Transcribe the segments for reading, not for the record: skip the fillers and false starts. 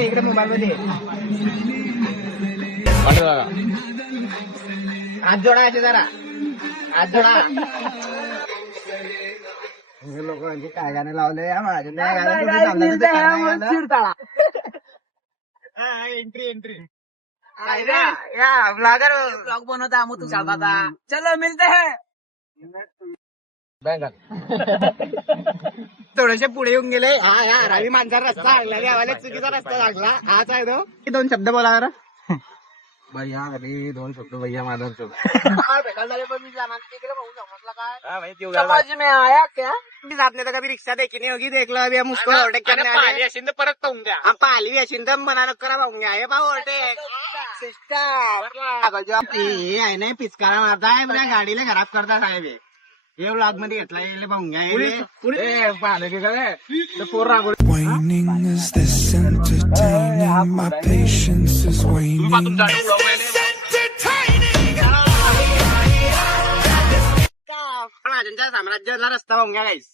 इकडे मोबाईल मध्ये हात जोडा याचे जरा हात जोडा. लोकांचे काय गाणे लावले एंट्री ब्लॉग बनवता मग तू चालता. चलो मिलते हैं. थोडेसे पुढे येऊन गेले. हा या रावी माणसा रस्ता लागला गावाला चुकीचा रस्ता लागला. हाच आहे तो. 2 शब्द बोला बरं. भैया अरे 2 शब्द भैया माझा भेटायला झाले पण मी जाणार तिकडे बघू समजला काय समझ में आया क्या. आपने तो कभी रिक्शा देखी नहीं होगी. देख लो अभी हम उसको ओवरटेक करने आले. अशिंद परत पाहून द्या. हम पाहिली अशिंद मना करा पाहून घ्या. हे भाऊ ओवरटेक सिस्टम हे आहे ना पिचकारा मारताय आपल्या गाडीला खराब करता साहेब. हे ब्लॉग मध्ये घेतला पाहून घ्या. पाहिलं की काय पोर रागवलं. Waning is this entertaining? My patience is waning. महाजनच्या साम्राज्याला रस्ता पाहून घ्या गाईस.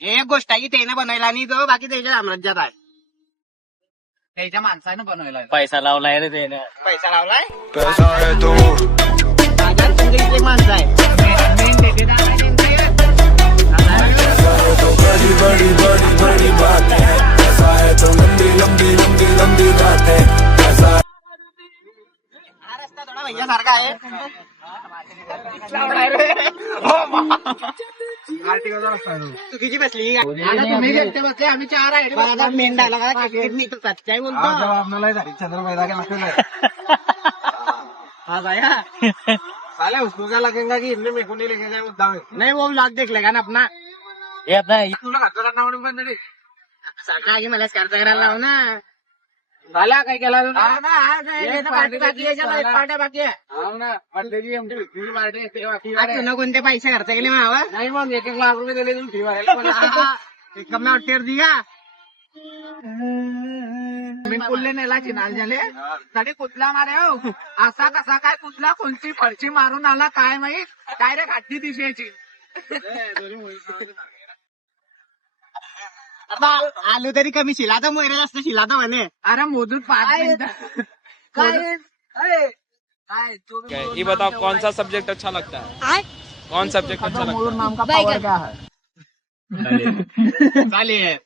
एक गोष्ट आहे की त्याने बनवला आणि तो बाकी त्याच्या साम्राज्यात आहे. त्याच्या माणसानं बनवला. पैसा लावलाय रे त्याने. पैसा लावलाय. पैसा है तो माझ्या एक माणसं आहे. बड़ी बड़ी बड़ी बड़ी बात है. पैसा है तो लंबी लंबी लंबी लंबी बात है. पैसा हा रस्ता थोडा भैया सारखा आहे. चुकीची बसली. तुम्ही व्यक्ती बसले आम्ही 4 आहे. मेन डायलॉग सच्चाई बोलतो. हाँ भैया साले उसको क्या लगेगा कि इनने मेरे को नहीं लेके गए मुद्दा में. नहीं वो व्लॉग देख लेगा ना अपना. येत नाही. तुला खर्च करणार पण सारखा की मला खर्च करायला लाव ना. झाला काय केला पार्टी बाकी आहे. तुला कोणते पैसे खर्च केले मावा. नाही मग 1 लाख रुपये दिले तुम्ही फी भरायला. कमी वाटते दिया मी कुल्ले नेला चिनाल झाले तरी कुठला मारे हो. असा कसा काय कुठला कोणती फरची मारून आला काय माहित. डायरेक्ट हड्डी दिसायची. आलू तरी कमी शिला तर मोरे जास्त शिला तर म्हणे. अरे मोजून 5 मिनिटं काय. ये बताओ कौन सा सब्जेक्ट अच्छा लगता है. कौन सब्जेक्ट अच्छा लगता है. नाम का पावर क्या है. चालेल.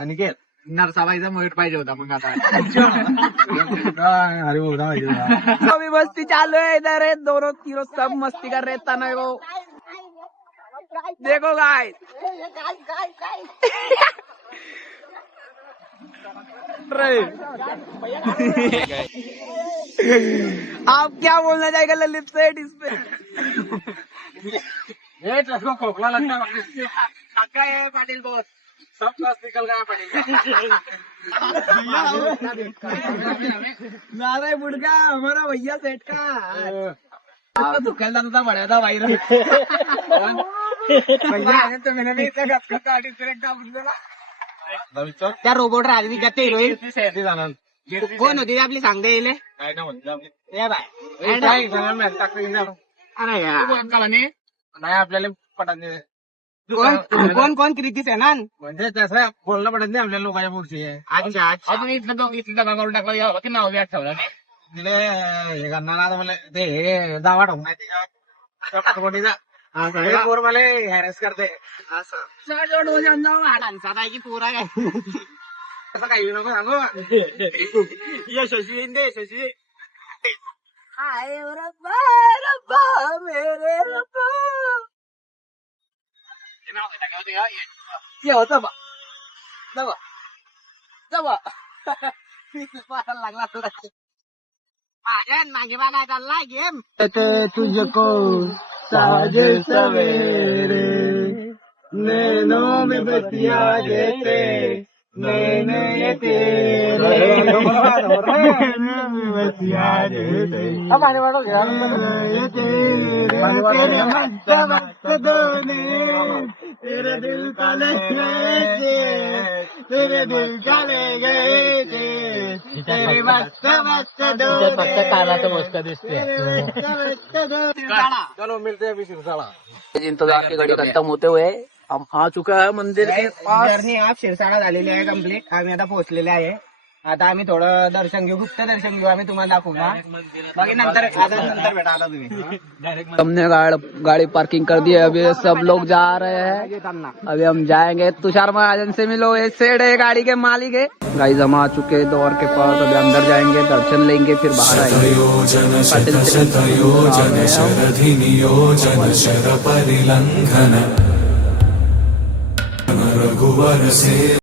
अनिकेत नरसाबाईचा मोहित पाहिजे होता मग आता. अभी मस्ती चालू है इधर है. दोनों तीनों सब मस्ती कर रहे तने को. देखो गाइस आप क्या बोलना चाहेगा ललित सेठ इस पे. खोखला लगता है पाटिल बोस. सब क्लास निकल गया पड़ेगा. नारे बुड़का हमारा भैया सेठ का दुकानदार था बड़ा था भाई. भैया तो मैंने भी इतना गप आर्टिस्ट त्या रोबोट राहिली का ते हिरोईन कोण होती आपली सांगता येईल. नाही आपल्याला पटत नाही. कोण कोण कृती सेनान म्हणजे तसं बोलणं पडत नाही आपल्याला लोकांच्या पुढची. अच्छा अजून इथलं दगा करून टाकलं की नाव व्याज ठेवलं नाही. तिले हे करणार आता मला ते दावा ठोक नाही. पोर मला हॅरेस करते. डान्सात आहे की पोरा काय असं काही नको सांगू. यशस्वी दे यशस्वी. लागला मागे मला चालला गेम. तुझको साजे सवेरे नैनों में बतिया देते नैने ये तेरे बतिया देते ये तेरे मस्त मस्त दोने तेरे दिल का ले गए तेरे दिल का ले गए तेरे मस्त मस्त दोने. फक्त कानाचं मस्त दिसते. चलो मिलते हैं. इंतजार की घड़ी खत्म होते हुए हम आ चुका है मंदिर के पास. जर्नी आप शिरसाडा झालेली आहे कम्प्लीट. आम्ही आता पोहोचलेले आहे. आता आम्ही थोडं दर्शन घेऊ, गुप्त दर्शन घेऊ. आम्ही तुम्हाला दाखवणार. बाकी नंतर भेटा आता तुम्ही. हमने गाड़ी पार्किंग कर दी है. अभी सब लोग जा रहे हैं. अभी हम जाएंगे. तुषार महाजन से मिलो. ये सेठ है गाड़ी के मालिक है. गाइस हम आ चुके हैं द्वार के पास. अभी अंदर जाएंगे, दर्शन लेंगे, फिर बाहर आएंगे. शतयोजन शतयोजन शरधि नियोजन शर परिलंघन रघुवर से